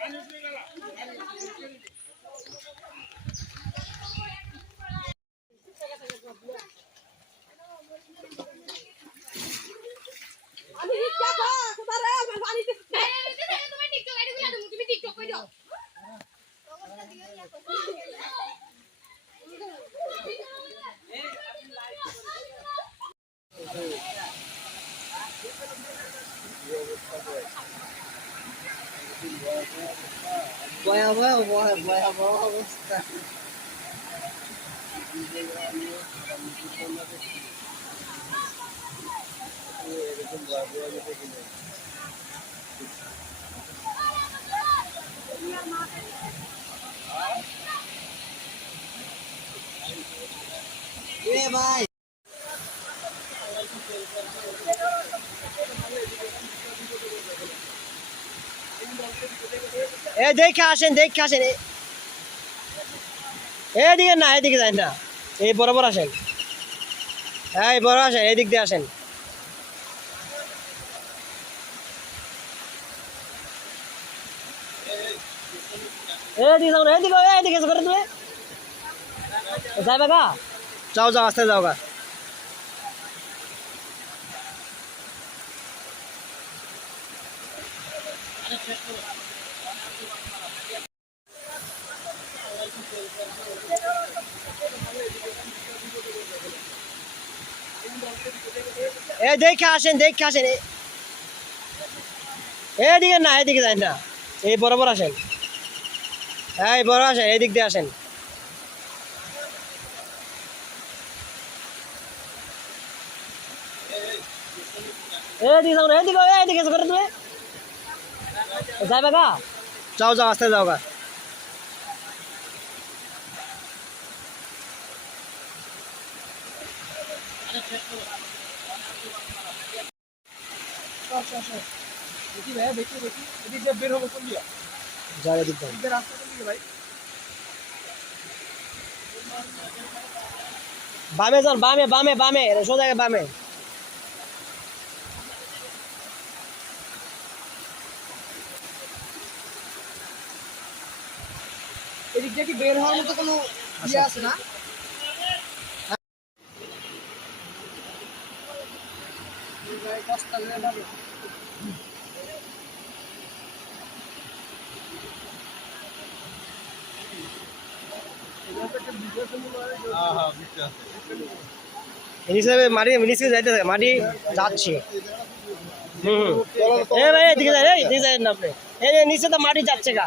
ఎన్నికల ভয়াবহ ভয়- ভয়াবহ অবস্থা এ ভাই। এ, দেখে আসেন দেখে আসেন। এদিকে না, এদিকে যাই না। এই বরাবর আসেন। হ্যাঁ এই বড় আসেন, এদিক দিয়ে আসেন। এদিকে যাও না, এদিকে এদিকে করে তুমি। যাইবে গা? যাও যাও আস্তে যাও গা। এ দেখে আসেন দেখে আসেন এদিকে না এদিকে যাই না এই বরাবর আসেন হ্যাঁ এই বড় আসেন এদিক দিয়ে আসেন এদিকে এদিকে এদিকে যাইবে গা যাও যাও আস্তে যাও গা দেখি ভাই দেখি দেখি এদিক দিয়ে বের হব কোন দিয়া যাও এদিক যাও এদিকে রাস্তা কোন দিকে ভাই বামে যান বামে বামে বামে সোজা এদিক দিয়ে কি বের হওয়ার মতো কোনো ইয়ে আছে না? মাটি নিচে যাইতে থাকে মাটি যাচ্ছে। হুম হুম। ভাই এদিকে এই এদিকে যাই না আপনি। এই নিচে তো মাটি যাচ্ছে গা।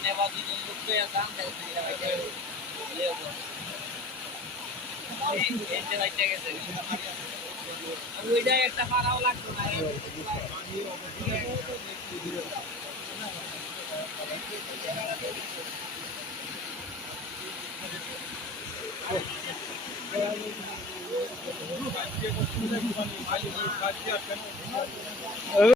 দিতে কামে রে দেও কি ওরে তো যাই কথা বাহানা একটা পাড়াও লাগতো না